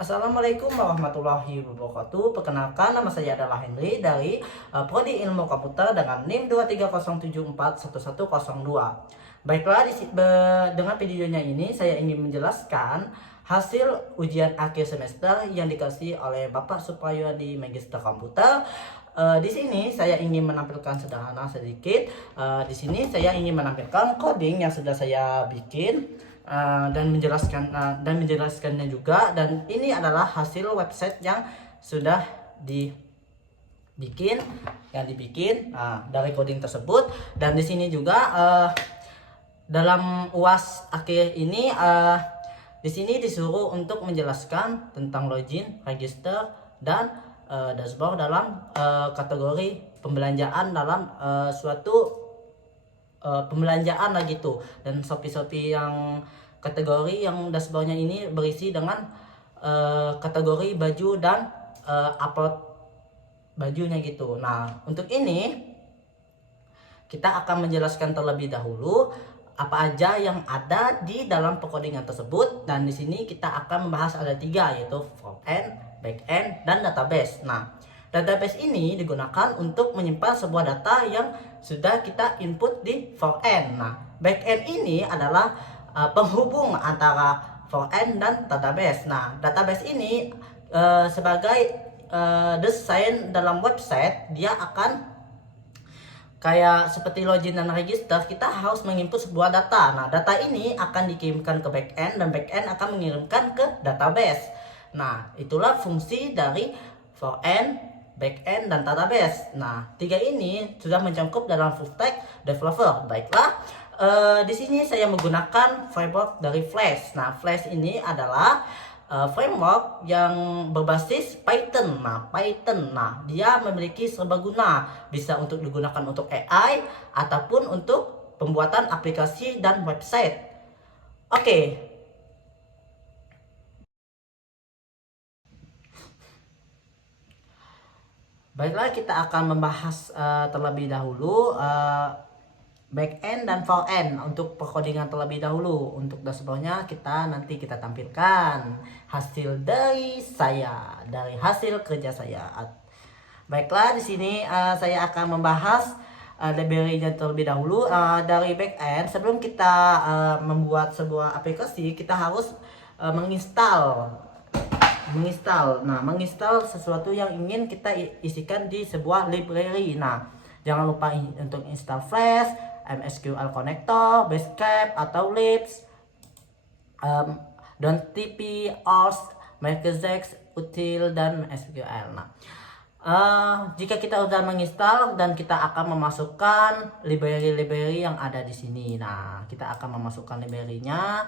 Assalamualaikum warahmatullahi wabarakatuh. Perkenalkan, nama saya adalah Henry dari Prodi Ilmu Komputer dengan NIM 230741102. Baiklah, dengan videonya ini saya ingin menjelaskan hasil ujian akhir semester yang dikasih oleh Bapak Suprayo di Magister Komputer. Di sini saya ingin menampilkan sederhana sedikit. Di sini saya ingin menampilkan coding yang sudah saya bikin. Dan menjelaskannya juga, dan ini adalah hasil website yang sudah dibikin dari coding tersebut. Dan di sini juga dalam UAS akhir ini di sini disuruh untuk menjelaskan tentang login, register, dan dashboard dalam kategori pembelanjaan dalam suatu pembelanjaan lah gitu. Dan Shopee yang kategori yang dashboardnya ini berisi dengan kategori baju dan upload bajunya gitu. Nah, untuk ini kita akan menjelaskan terlebih dahulu apa aja yang ada di dalam perkodingan tersebut. Dan di sini kita akan membahas ada 3, yaitu front end, back end, dan database. Nah, database ini digunakan untuk menyimpan sebuah data yang sudah kita input di front end. Nah, back end ini adalah penghubung antara front end dan database. Nah, database ini sebagai desain dalam website, dia akan kayak seperti login dan register. Kita harus menginput sebuah data. Nah, data ini akan dikirimkan ke backend dan backend akan mengirimkan ke database. Nah, itulah fungsi dari front end, backend, dan database. Nah, 3 ini sudah mencakup dalam full stack developer. Baiklah, di sini saya menggunakan framework dari Flash. Nah, Flash ini adalah framework yang berbasis Python. Nah, dia memiliki serbaguna, bisa untuk digunakan untuk AI ataupun untuk pembuatan aplikasi dan website. Oke. Baiklah, kita akan membahas terlebih dahulu back end dan front end untuk perkodingan terlebih dahulu. Untuk dashboardnya nanti kita tampilkan hasil dari hasil kerja saya. Baiklah, di sini saya akan membahas library-nya terlebih dahulu. Dari back end, sebelum kita membuat sebuah aplikasi, kita harus menginstal. Nah, menginstal sesuatu yang ingin kita isikan di sebuah library. Nah, jangan lupa untuk install Flash, MSQL Connector, Basecamp atau Libs, TP, OS, Microsoft, Util, dan SQL. Nah, jika kita sudah menginstal dan kita akan memasukkan library yang ada di sini. Nah, kita akan memasukkan library-nya.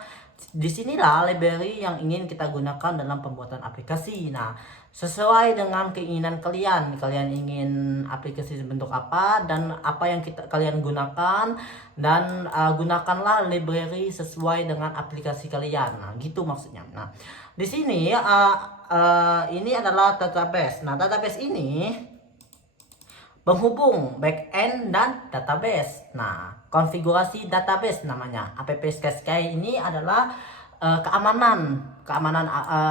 Disinilah library yang ingin kita gunakan dalam pembuatan aplikasi. Nah, sesuai dengan keinginan kalian ingin aplikasi bentuk apa dan apa yang kalian gunakan, dan gunakanlah library sesuai dengan aplikasi kalian. Nah, gitu maksudnya. Nah, di sini ini adalah database. Nah, database ini penghubung back end dan database. Nah, konfigurasi database namanya. App-SKSK ini adalah keamanan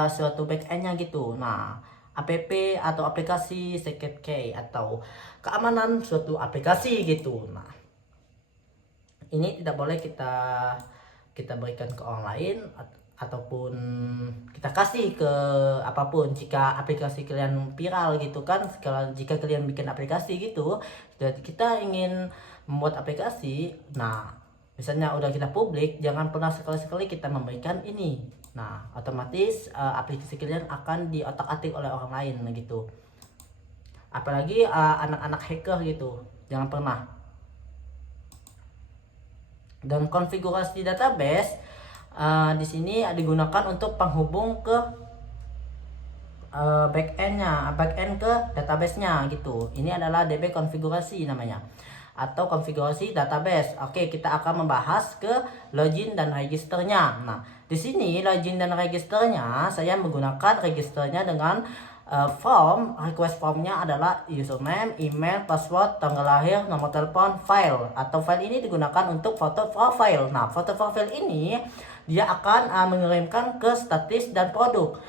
suatu back endnya gitu. Nah, app atau aplikasi secret key atau keamanan suatu aplikasi gitu. Nah, ini tidak boleh kita berikan ke orang lain ataupun kita kasih ke apapun. Jika aplikasi kalian viral gitu kan, jika kalian bikin aplikasi gitu, kita ingin membuat aplikasi, nah misalnya udah kita publik, jangan pernah sekali-sekali kita memberikan ini. Nah, otomatis aplikasi kalian akan diotak-atik oleh orang lain gitu. Apalagi anak-anak hacker gitu, jangan pernah. Dan konfigurasi database di sini digunakan untuk penghubung ke back end ke database-nya gitu. Ini adalah DB konfigurasi namanya, atau konfigurasi database. Oke, kita akan membahas ke login dan registernya. Nah, di sini login dan registernya saya menggunakan registernya dengan request formnya adalah username, email, password, tanggal lahir, nomor telepon, file. Atau file ini digunakan untuk foto profile. Nah, foto profile ini dia akan mengirimkan ke status dan produk.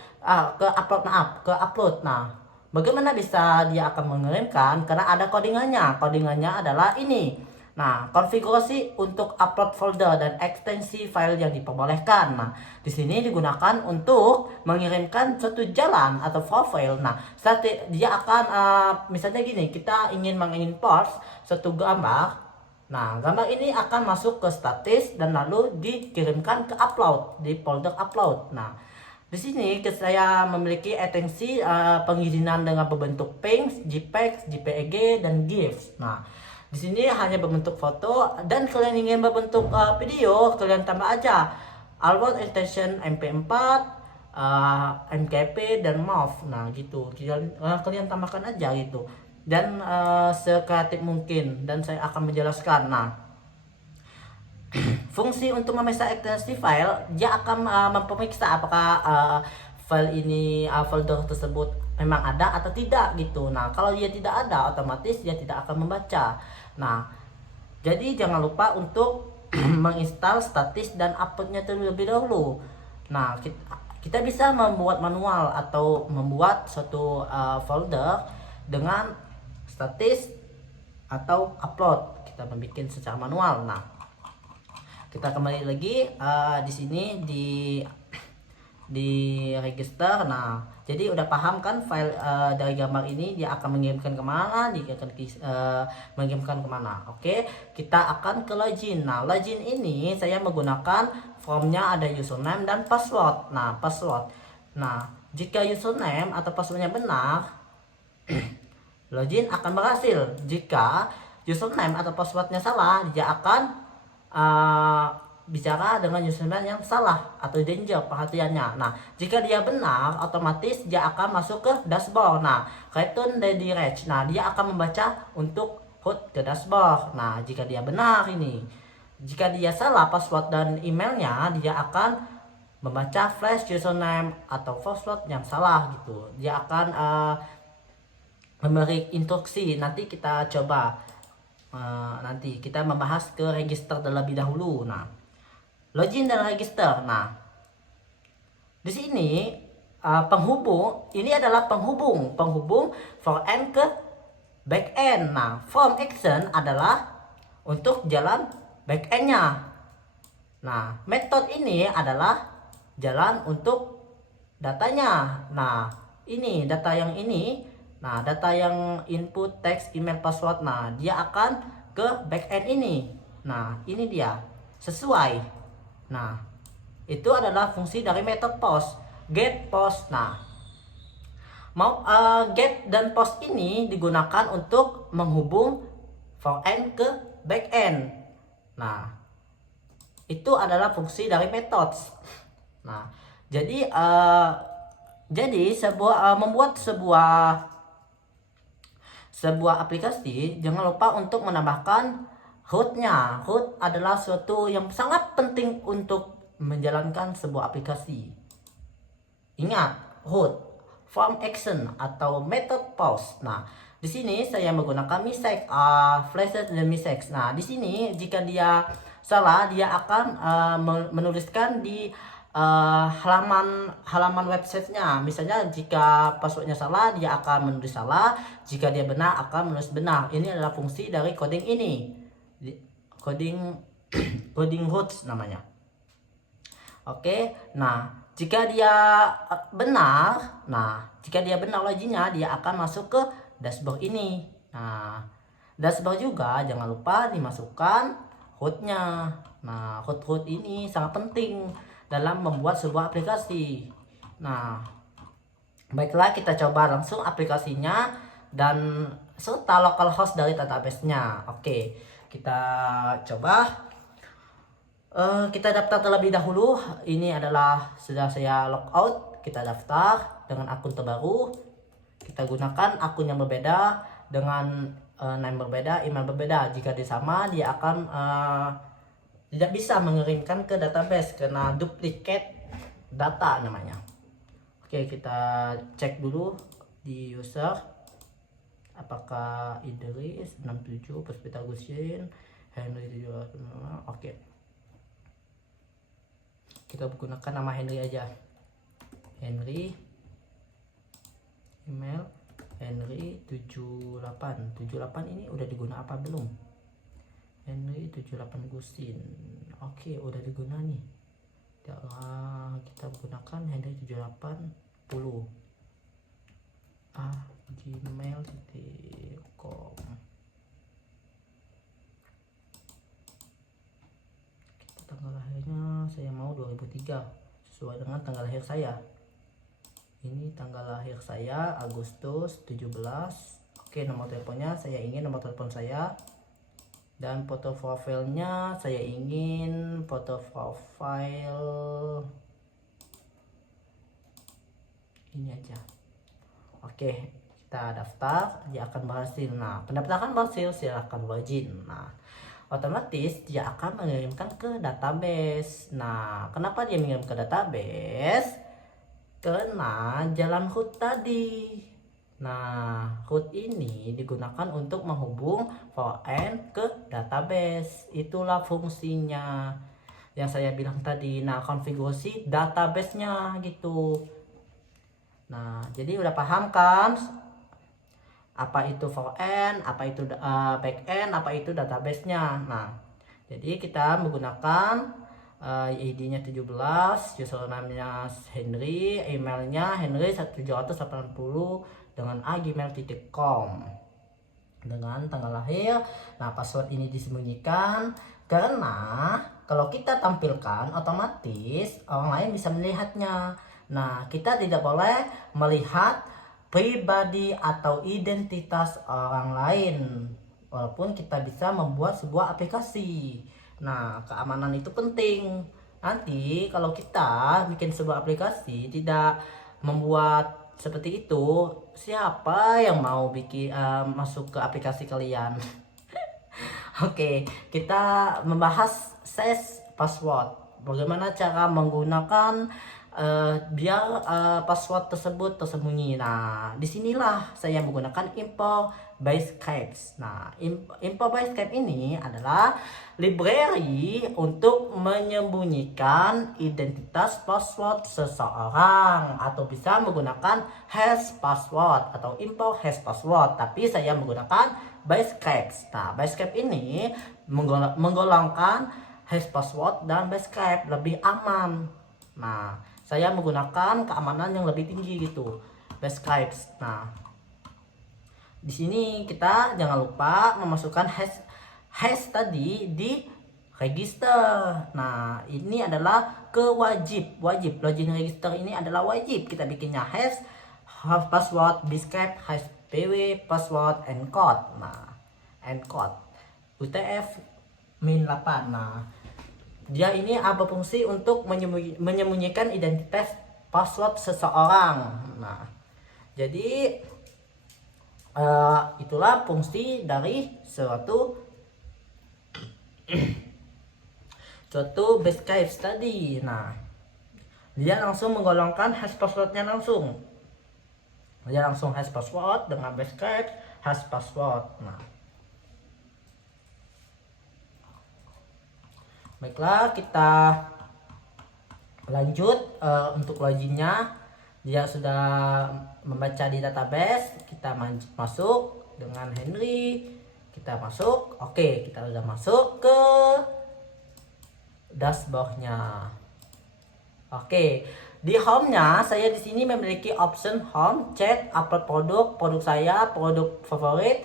ke upload. Nah, bagaimana bisa dia akan mengirimkan? Karena ada codingannya. Codingannya adalah ini. Nah, konfigurasi untuk upload folder dan ekstensi file yang diperbolehkan. Nah, di sini digunakan untuk mengirimkan suatu jalan atau profile. Nah, saat dia akan misalnya gini, kita ingin mengimport suatu gambar. Nah, gambar ini akan masuk ke statis dan lalu dikirimkan ke upload di folder upload. Nah, di sini saya memiliki ekstensi pengizinan dengan berbentuk PNG, JPEG, JPEG, dan GIF. Nah, di sini hanya berbentuk foto, dan kalian ingin berbentuk video, kalian tambah aja Album Extension MP4, MKP, dan MOV. Nah, gitu. Kalian tambahkan aja gitu. Dan sekreatif mungkin, dan saya akan menjelaskan. Nah, fungsi untuk memeriksa ekstensi file, dia akan memeriksa apakah file ini folder tersebut memang ada atau tidak gitu. Nah, kalau dia tidak ada, otomatis dia tidak akan membaca. Nah, jadi jangan lupa untuk menginstal statis dan uploadnya terlebih dahulu. Nah, kita bisa membuat manual atau membuat suatu folder dengan statis atau upload. Kita membuat secara manual. Nah, kita kembali lagi di sini di register. Nah, jadi udah paham kan file dari gambar ini dia akan mengirimkan kemana, dia akan mengirimkan kemana. Oke, kita akan ke login. Nah, login ini saya menggunakan formnya ada username dan password. Nah, password. Nah, jika username atau passwordnya benar, login akan berhasil. Jika username atau passwordnya salah, dia akan bicara dengan username yang salah atau danger perhatiannya. Nah, jika dia benar, otomatis dia akan masuk ke dashboard. Nah, return dari range. Nah, dia akan membaca untuk root ke dashboard. Nah, jika dia benar ini. Jika dia salah password dan emailnya, dia akan membaca flash username atau password yang salah gitu. Dia akan memberi instruksi. Nanti kita coba. Nanti kita membahas ke register terlebih dahulu. Nah, login dan register. Nah, di sini penghubung ini adalah penghubung front end ke back end. Nah, from action adalah untuk jalan back endnya. Nah, method ini adalah jalan untuk datanya. Nah, ini data yang ini. Nah, data yang input, text, email, password. Nah, dia akan ke backend ini. Nah, ini dia. Sesuai. Nah, itu adalah fungsi dari method post. Get, post. Nah, get dan post ini digunakan untuk menghubung front-end ke back-end. Nah, itu adalah fungsi dari methods. Nah, jadi membuat sebuah aplikasi, jangan lupa untuk menambahkan rootnya. Root adalah suatu yang sangat penting untuk menjalankan sebuah aplikasi. Ingat, root, form action atau method post. Nah, di sini saya menggunakan misek, flashes dan misek. Nah, di sini jika dia salah, dia akan menuliskan di halaman websitenya. Misalnya jika passwordnya salah, dia akan menulis salah. Jika dia benar, akan menulis benar. Ini adalah fungsi dari coding ini, coding roots namanya. Oke, nah jika dia benar, loginnya, dia akan masuk ke dashboard ini. Nah, dashboard juga jangan lupa dimasukkan rootnya. Nah, root ini sangat penting dalam membuat sebuah aplikasi. Nah, baiklah, kita coba langsung aplikasinya dan serta localhost dari database-nya. Oke, kita coba. Kita daftar terlebih dahulu. Ini adalah sudah saya logout. Kita daftar dengan akun terbaru. Kita gunakan akun yang berbeda dengan name berbeda, email berbeda. Jika sama, dia akan tidak bisa mengirimkan ke database karena duplicate data namanya. Oke, kita cek dulu di user apakah Idris 67 Puspita Gusin Henry 7. Oke, kita gunakan nama Henry aja. Henry email Henry 78 ini udah diguna apa belum? Henry 78 Gusin. Oke, udah diguna nih. Kita gunakan Henry 7810 gmail.com. Tanggal lahirnya saya mau 2003 sesuai dengan tanggal lahir saya. Ini tanggal lahir saya Agustus 17. Oke, nomor teleponnya saya ingin nomor telepon saya, dan foto profilnya saya ingin foto profil ini aja. Oke, kita daftar, dia akan berhasil. Nah, pendaftaran berhasil, silahkan login. Nah, otomatis dia akan mengirimkan ke database. Nah, kenapa dia mengirim ke database? Karena jalan root tadi. Nah, root ini digunakan untuk menghubung VPN ke database. Itulah fungsinya yang saya bilang tadi. Nah, konfigurasi database-nya gitu. Nah, jadi udah paham kan apa itu VPN, apa itu backend, apa itu database-nya. Nah, jadi kita menggunakan ID-nya 17, username-nya Henry, emailnya henry1780 dengan gmail.com dengan tanggal lahir. Nah, password ini disembunyikan karena kalau kita tampilkan otomatis orang lain bisa melihatnya. Nah, kita tidak boleh melihat pribadi atau identitas orang lain walaupun kita bisa membuat sebuah aplikasi. Nah, keamanan itu penting. Nanti kalau kita bikin sebuah aplikasi tidak membuat seperti itu, siapa yang mau bikin masuk ke aplikasi kalian? Oke, kita membahas ses password. Bagaimana cara menggunakan biar password tersebut tersembunyi. Nah, disinilah saya menggunakan info Basecamp. Nah, info Basecamp ini adalah library untuk menyembunyikan identitas password seseorang, atau bisa menggunakan hash password atau info hash password, tapi saya menggunakan Basecamp. Nah, Basecamp ini menggolongkan hash password dan Basecamp lebih aman. Nah, saya menggunakan keamanan yang lebih tinggi gitu, Basecamp. Nah, di sini kita jangan lupa memasukkan hash tadi di register. Nah, ini adalah wajib login register, ini adalah wajib kita bikinnya hash password Basecamp hash pw password encode. Nah, encode UTF min 8. Nah, dia ini apa fungsi untuk menyembunyikan identitas password seseorang. Nah, jadi itulah fungsi dari suatu Basecamp tadi. Nah, dia langsung menggolongkan hash passwordnya langsung. Dia langsung hash password dengan Basecamp hash password. Nah, baiklah, kita lanjut untuk loginnya. Dia sudah membaca di database, kita masuk dengan Henry, kita masuk. Oke, kita sudah masuk ke dashboardnya. Oke, di home-nya saya di sini memiliki option home, chat, upload produk saya, produk favorit,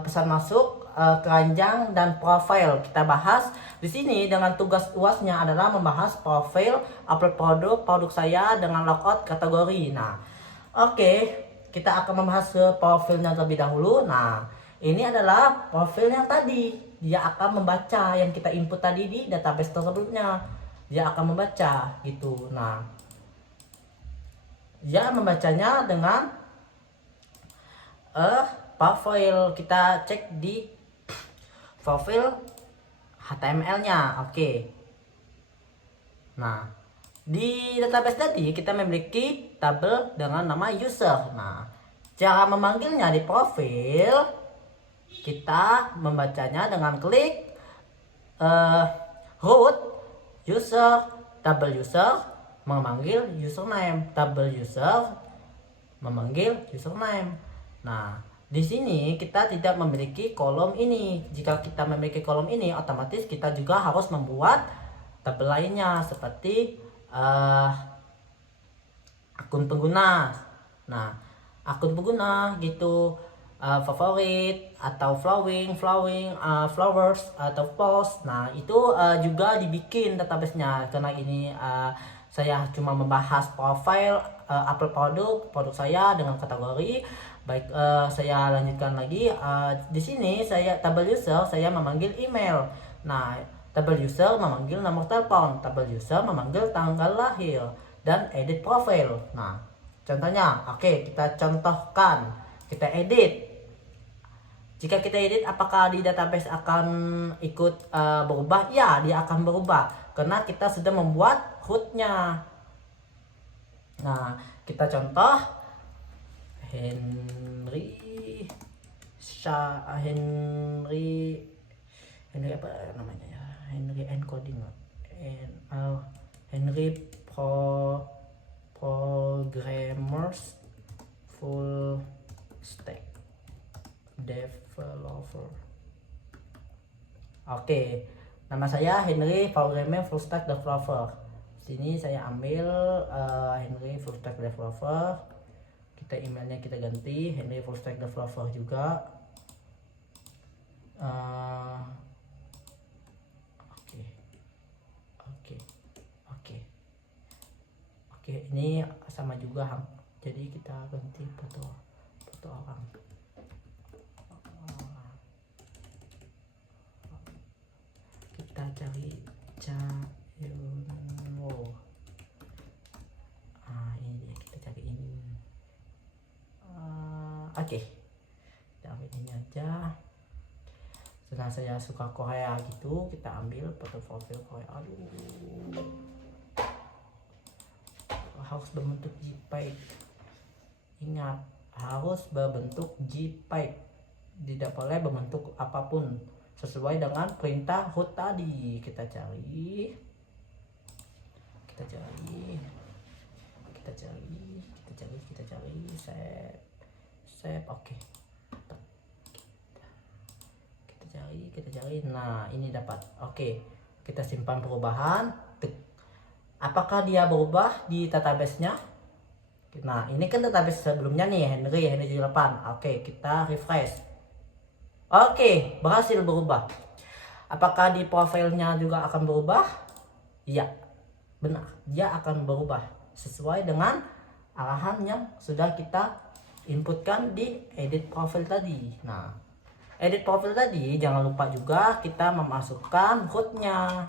pesan masuk, keranjang, dan profil. Kita bahas di sini dengan tugas UASnya adalah membahas profil, upload produk saya dengan logout kategori. Nah, oke, kita akan membahas ke profilnya terlebih dahulu. Nah, ini adalah profil yang tadi. Dia akan membaca yang kita input tadi di database tersebutnya. Dia akan membaca gitu. Nah, dia membacanya dengan profil. Kita cek di profil HTML-nya. Oke. Nah, di database tadi kita memiliki tabel dengan nama user. Nah, cara memanggilnya di profil, kita membacanya dengan klik root user, tabel user, memanggil username, tabel user, memanggil username. Nah, di sini kita tidak memiliki kolom ini. Jika kita memiliki kolom ini, otomatis kita juga harus membuat tabel lainnya seperti akun pengguna. Nah, akun pengguna gitu, favorit atau flowers atau post. Nah, itu juga dibikin database-nya, karena ini saya cuma membahas profile, upload produk saya dengan kategori. Baik, saya lanjutkan lagi. Di sini saya tabel user saya memanggil email. Nah, tabel user memanggil nomor telepon, tabel user memanggil tanggal lahir, dan edit profile. Nah, contohnya, oke, kita contohkan, kita edit. Jika kita edit, apakah di database akan ikut berubah? Ya, dia akan berubah karena kita sudah membuat rootnya. Nah, kita contoh Henry apa namanya ya, Henry encoding, Henry programmers full stack developer. Oke, nama saya Henry programmer full stack developer. Sini saya ambil Henry full stack developer. Kita emailnya kita ganti Henry full stack developer juga. Oke, ini sama juga, jadi kita ganti foto orang. Kita cari Cayuno. Ini dia, kita cari ini. Oke, kita ambil ini aja. Setelah saya suka Korea gitu, kita ambil foto profil Korea. Harus berbentuk JPEG. Ingat, harus berbentuk JPEG. Tidak boleh berbentuk apapun, sesuai dengan perintah root tadi. Kita cari, save. Oke. Kita cari. Nah, ini dapat. Oke, kita simpan perubahan. Apakah dia berubah di database-nya? Nah, ini kan database sebelumnya nih, Henry 8. Oke, kita refresh. Oke, berhasil berubah. Apakah di profilnya juga akan berubah? Iya, benar. Dia akan berubah sesuai dengan arahan yang sudah kita inputkan di edit profile tadi. Nah, edit profile tadi jangan lupa juga kita memasukkan rootnya.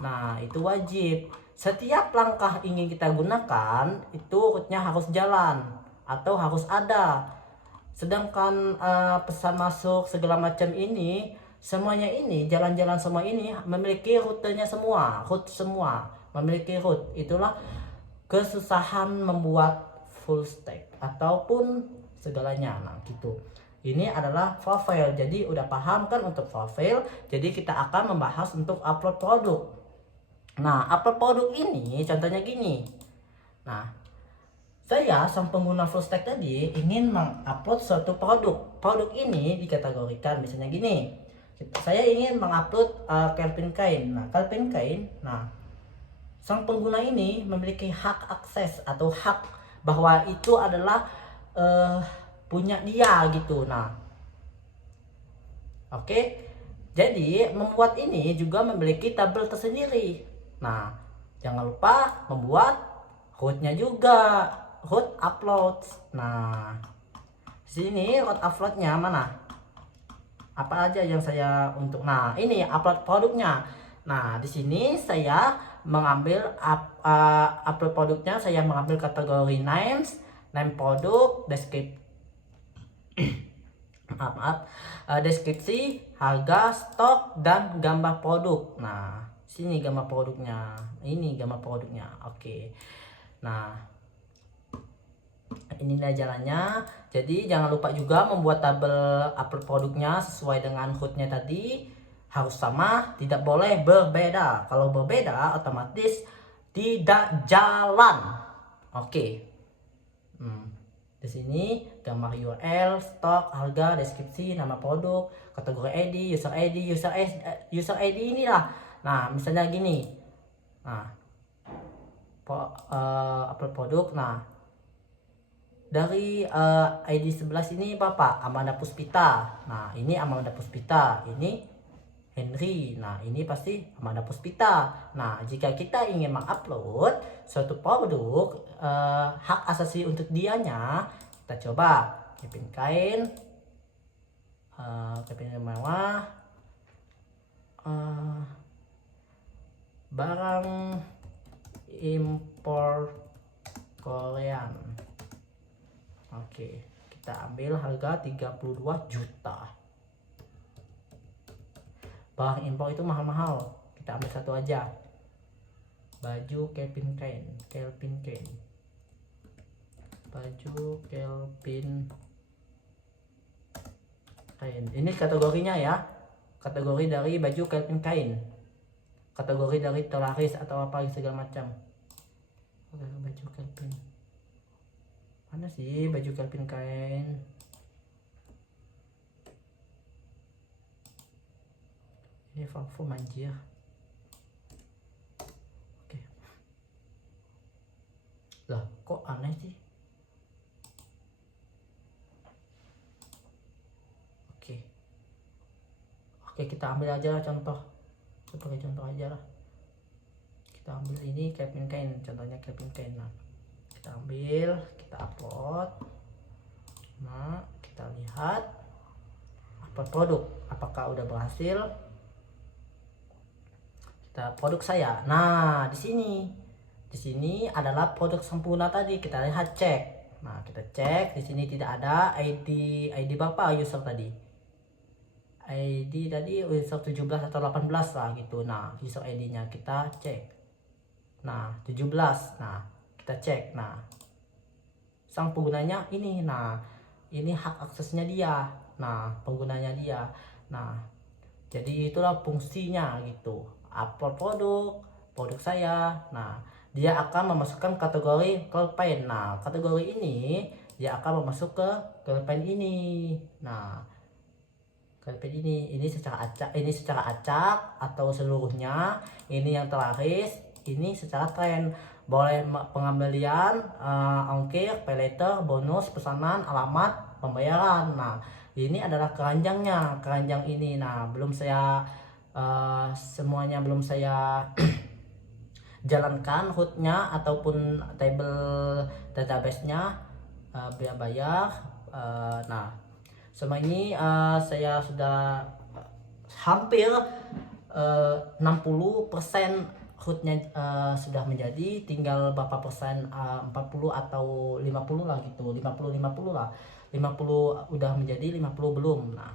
Nah, itu wajib. Setiap langkah ingin kita gunakan itu rootnya harus jalan atau harus ada. Sedangkan pesan masuk segala macam ini, semuanya ini, jalan-jalan semua ini memiliki rutenya semua, root semua memiliki root. Itulah kesusahan membuat full stack ataupun segalanya. Nah, gitu. Ini adalah profile. Jadi udah paham kan untuk profile. Jadi kita akan membahas untuk upload produk. Nah, upload produk ini contohnya gini. Nah, saya sang pengguna full stack tadi ingin mengupload suatu produk. Produk ini dikategorikan misalnya gini. Saya ingin mengupload Calvin Klein. Nah, Calvin Klein. Nah, sang pengguna ini memiliki hak akses atau hak bahwa itu adalah punya dia gitu. Nah, oke. Jadi membuat ini juga memiliki tabel tersendiri. Nah, jangan lupa membuat rootnya juga, root upload. Nah, sini root uploadnya mana? Apa aja yang saya untuk? Nah, ini upload produknya. Nah, di sini saya mengambil upload produknya. Saya mengambil kategori name produk, deskripsi, harga, stok, dan gambar produk. Nah, sini gambar produknya, ini gambar produknya. Oke. Nah, inilah jalannya. Jadi jangan lupa juga membuat tabel upload produknya sesuai dengan rootnya tadi. Harus sama, tidak boleh berbeda. Kalau berbeda otomatis tidak jalan. Oke. Di sini gambar URL, stok, harga, deskripsi, nama produk, kategori ID, user ID, user ID inilah. Nah, misalnya gini. Nah, upload produk. Nah, dari ID 11 ini Bapak Amanda Puspita. Nah, ini Amanda Puspita. Ini Henry. Nah, ini pasti Amanda Puspita. Nah, jika kita ingin mengupload suatu produk hak asasi untuk dianya, kita coba Kevin Kain, Kevin mewah, barang impor Korean. Oke, kita ambil harga 32 juta. Barang impor itu mahal-mahal, kita ambil satu aja. Baju Calvin Klein, baju Calvin Klein. Ini kategorinya ya, kategori dari baju Calvin Klein, kategori dari terlaris atau apa segala macam. Baju Calvin, mana sih baju Calvin Klein? Ini parfum anjir. Oke. Lah, kok aneh sih? Oke, kita ambil aja lah contoh. Sebagai contoh aja lah. Kita ambil ini Calvin Klein, contohnya Calvin Klein. Nah, kita ambil, kita upload. Nah, kita lihat upload produk, apakah udah berhasil. Kita produk saya. Nah, di sini adalah produk sempurna tadi. Kita lihat cek. Nah, kita cek di sini tidak ada ID Bapak user tadi. ID tadi user 17 atau 18 lah gitu. Nah, user ID-nya kita cek. Nah, 17. Nah, kita cek. Nah, sang penggunanya ini. Nah, ini hak aksesnya dia. Nah, penggunanya dia. Nah, jadi itulah fungsinya gitu. Upload produk saya. Nah, dia akan memasukkan kategori Calvin. Nah, kategori ini dia akan masuk ke Calvin ini. Nah, Calvin ini secara acak atau seluruhnya, ini yang terlaris, ini secara tren. Boleh pengembalian, ongkir, pay later, bonus, pesanan, alamat, pembayaran. Nah, ini adalah keranjang ini. Nah, belum saya semuanya belum saya jalankan HUD-nya ataupun table database-nya, biaya bayar. Nah, selama ini saya sudah hampir 60% HUD-nya sudah menjadi, tinggal berapa persen, 40 atau 50 lah gitu, 50 lah, 50 udah menjadi, 50 belum. Nah,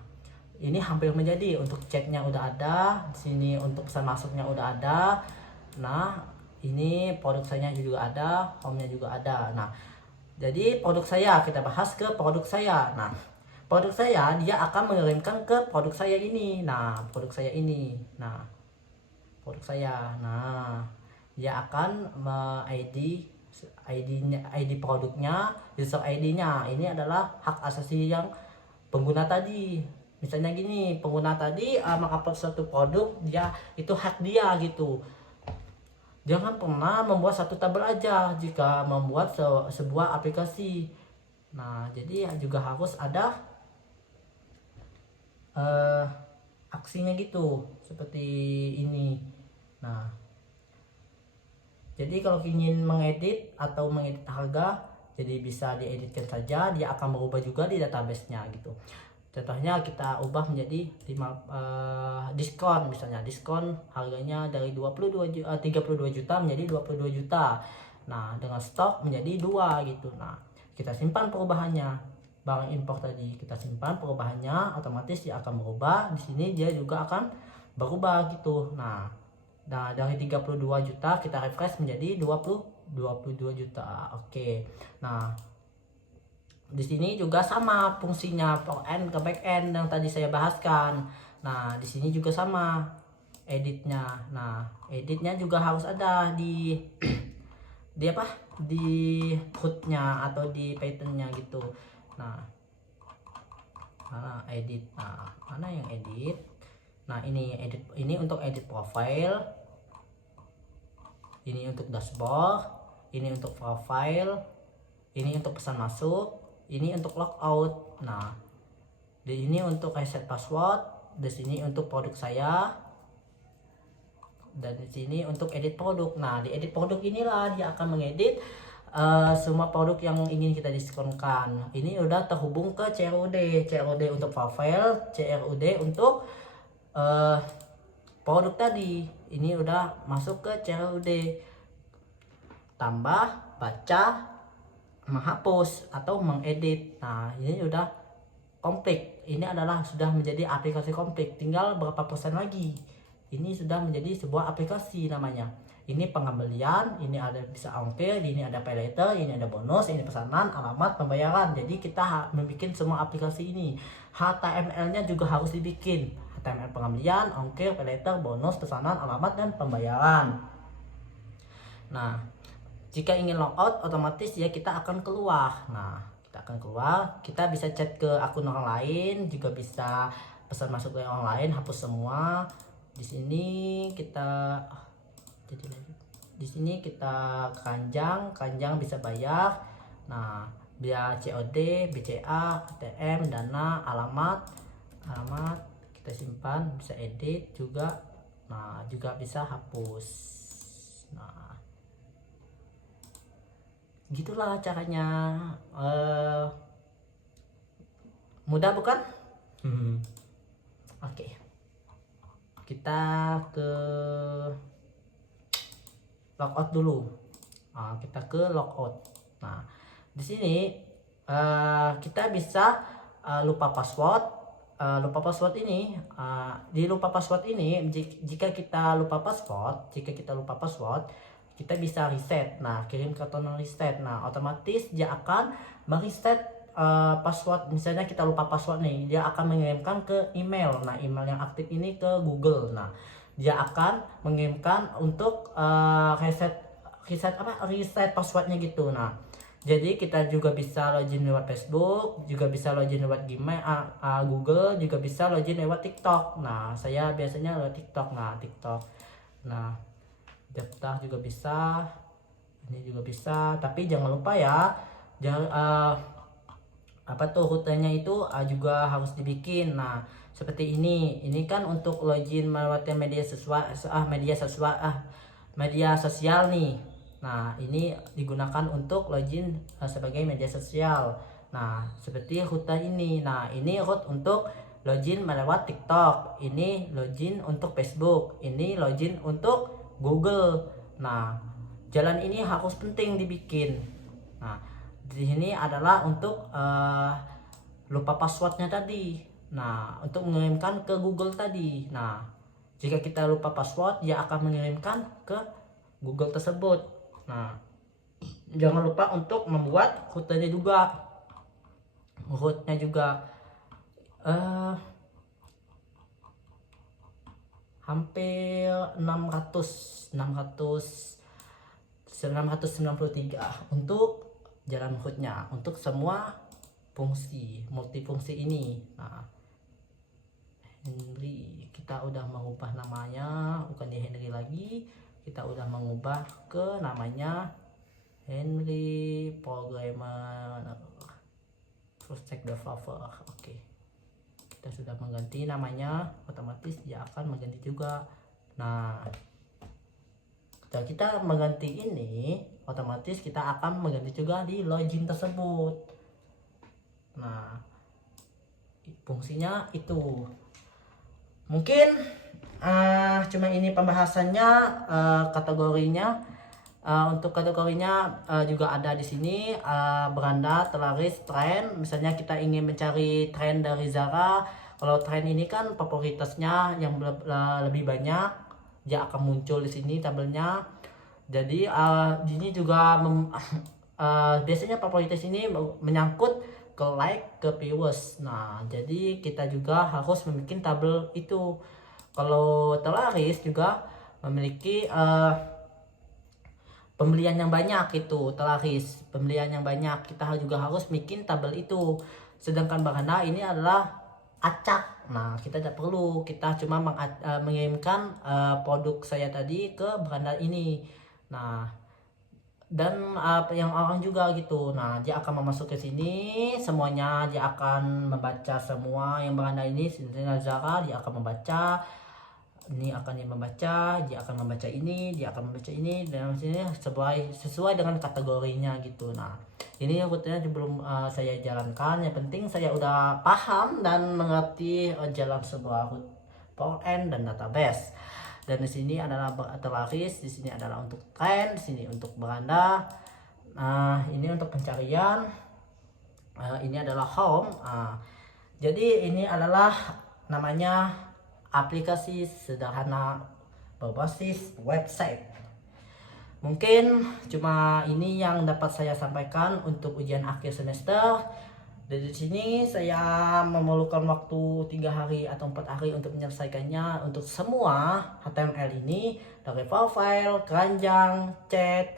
ini hampir menjadi. Untuk chatnya udah ada di sini, untuk pesan masuknya udah ada. Nah, ini produk saya juga ada, home-nya juga ada. Nah, jadi produk saya, kita bahas ke produk saya. Nah, produk saya dia akan mengirimkan ke produk saya ini. Nah, produk saya ini. Nah, produk saya. Nah, dia akan ID produknya, user ID-nya. Ini adalah hak asasi yang pengguna tadi. Misalnya gini, pengguna tadi mengupload suatu produk, dia itu hak dia gitu. Jangan pernah membuat satu tabel aja jika membuat sebuah aplikasi. Nah, jadi juga harus ada aksinya gitu, seperti ini. Nah, jadi kalau ingin mengedit atau mengedit harga, jadi bisa dieditkan saja, dia akan berubah juga di database-nya gitu. Contohnya kita ubah menjadi diskon, misalnya diskon harganya dari 32 juta menjadi 22 juta. Nah, dengan stok menjadi 2 gitu. Nah, kita simpan perubahannya. Barang impor tadi kita simpan perubahannya, otomatis dia akan berubah. Di sini dia juga akan berubah gitu. Nah, dari 32 juta kita refresh menjadi 22 juta. Oke. Nah, di sini juga sama fungsinya, front-end ke back-end yang tadi saya bahaskan. Nah, di sini juga sama editnya. Nah, editnya juga harus ada di apa? di HUD-nya atau di Python-nya gitu. Nah, edit. Nah, mana yang edit? Nah, ini edit, ini untuk edit profile, ini untuk dashboard, ini untuk profile, ini untuk pesan masuk, ini untuk logout. Nah, di ini untuk reset password, di sini untuk produk saya, dan di sini untuk edit produk. Nah, di edit produk inilah dia akan mengedit semua produk yang ingin kita diskonkan. Ini udah terhubung ke CRUD, CRUD untuk profile, CRUD untuk produk tadi. Ini udah masuk ke CRUD. Tambah, baca, menghapus atau mengedit. Nah, ini udah komplit. Ini adalah sudah menjadi aplikasi komplit. Tinggal berapa persen lagi. Ini sudah menjadi sebuah aplikasi namanya. Ini pengembalian, ini ada bisa ongkir, ini ada pay later, ini ada bonus, ini pesanan, alamat, pembayaran. Jadi kita membuat semua aplikasi ini. HTML-nya juga harus dibikin. HTML pengembalian, ongkir, pay later, bonus, pesanan, alamat, dan pembayaran. Nah, jika ingin logout otomatis ya kita akan keluar. Nah, kita akan keluar, kita bisa chat ke akun orang lain, juga bisa pesan masuk ke orang lain, hapus semua. Di sini kita di sini kita keranjang bisa bayar. Nah, biaya COD, BCA, ATM, dana, alamat kita simpan, bisa edit juga. Nah, juga bisa hapus. Nah, gitulah caranya. Mudah bukan? Oke. Kita ke logout dulu. Nah, kita ke logout. Nah, di sini kita bisa lupa password. Lupa password ini, di lupa password ini, jika kita lupa password, kita bisa reset. Nah, kirim ke toner reset. Nah, otomatis dia akan mereset password. Misalnya kita lupa password nih, dia akan mengirimkan ke email. Nah, email yang aktif ini ke Google. Nah, dia akan mengirimkan untuk reset passwordnya gitu. Nah, jadi kita juga bisa login lewat Facebook, juga bisa login lewat Gmail, Google, juga bisa login lewat TikTok. Nah, saya biasanya lewat TikTok. Nah, daftar juga bisa, ini juga bisa. Tapi jangan lupa ya, jangan rutenya itu juga harus dibikin. Nah, seperti ini kan untuk login melewati media sosial nih. Nah, ini digunakan untuk login sebagai media sosial. Nah, seperti rute ini. Nah, ini route untuk login melewat TikTok. Ini login untuk Facebook. Ini login untuk Google. Nah, jalan ini harus penting dibikin. Nah, di sini adalah untuk lupa passwordnya tadi. Nah, untuk mengirimkan ke Google tadi. Nah, jika kita lupa password, dia akan mengirimkan ke Google tersebut. Nah, jangan lupa untuk membuat rutenya juga. Rootnya juga hampir 693 untuk jalan rootnya untuk semua multifungsi ini. Nah, Henry kita udah mengubah namanya, bukan di Henry lagi, kita udah mengubah ke namanya Henry Programmer Full Stack Developer. Oke, kita sudah mengganti namanya, otomatis dia akan mengganti juga. Nah, ketika kita mengganti ini, otomatis kita akan mengganti juga di login tersebut. Nah, fungsinya itu. Mungkin cuma ini pembahasannya. Kategorinya untuk kategorinya juga ada di sini, beranda, terlaris, tren. Misalnya kita ingin mencari tren dari Zara. Kalau tren ini kan popularitasnya yang lebih banyak, dia akan muncul di sini tabelnya. Jadi ini juga biasanya popularitas ini menyangkut ke like, ke viewers. Nah, jadi kita juga harus membuat tabel itu. Kalau terlaris juga memiliki pembelian yang banyak itu terlaris, pembelian yang banyak, kita juga harus bikin tabel itu. Sedangkan Baranda ini adalah acak. Nah, kita tidak perlu, kita cuma mengirimkan produk saya tadi ke Baranda ini. Nah, dan yang orang juga gitu. Nah, dia akan masuk ke sini semuanya, dia akan membaca semua yang Baranda ini. Sebenarnya Zara dia akan membaca, ini akan dia membaca, dia akan membaca ini, dia akan membaca ini, dan sini sesuai dengan kategorinya gitu. Nah, ini rutenya belum saya jalankan. Yang penting saya udah paham dan mengerti jalan sebuah Power End dan database. Dan di sini adalah terlaris, di sini adalah untuk trend, di sini untuk beranda. Nah, ini untuk pencarian. Ini adalah home. Jadi ini adalah namanya aplikasi sederhana berbasis website. Mungkin cuma ini yang dapat saya sampaikan untuk ujian akhir semester. Dari sini saya memerlukan waktu 3 hari atau 4 hari untuk menyelesaikannya untuk semua HTML ini, dari file, keranjang, chat,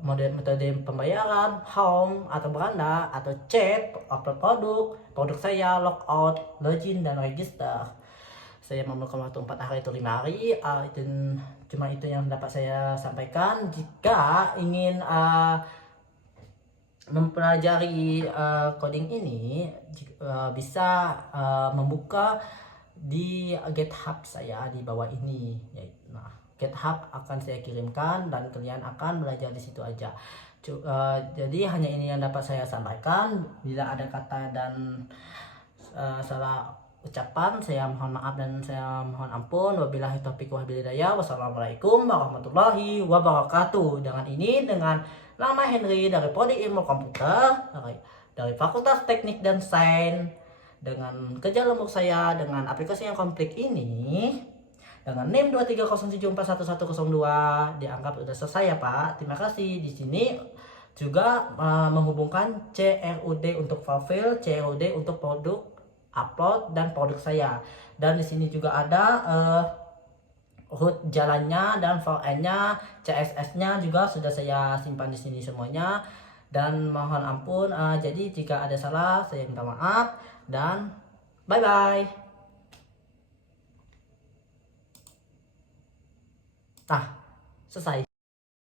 metode pembayaran, home atau beranda, atau chat, upload produk saya, logout, login, dan register. Saya memerlukan waktu 4 hari atau 5 hari. Cuma itu yang dapat saya sampaikan. Jika ingin mempelajari coding ini, bisa membuka di GitHub saya di bawah ini. Nah, GitHub akan saya kirimkan dan kalian akan belajar di situ aja. Jadi hanya ini yang dapat saya sampaikan. Bila ada kata dan salah ucapan, saya mohon maaf dan saya mohon ampun. Wabillahi taufiq wal hidayah. Wassalamualaikum warahmatullahi wabarakatuh. Dengan nama Henry dari Prodi Ilmu Komputer dari Fakultas Teknik dan Sains, dengan kerja lembur saya dengan aplikasi yang komplit ini dengan NIM 230741102 dianggap sudah selesai ya Pak. Terima kasih. Di sini juga menghubungkan CRUD untuk file, CRUD untuk produk upload dan produk saya. Dan di sini juga ada root jalannya dan VN-nya, CSS-nya juga sudah saya simpan di sini semuanya. Dan mohon ampun, jadi jika ada salah saya minta maaf dan bye bye. Nah, selesai.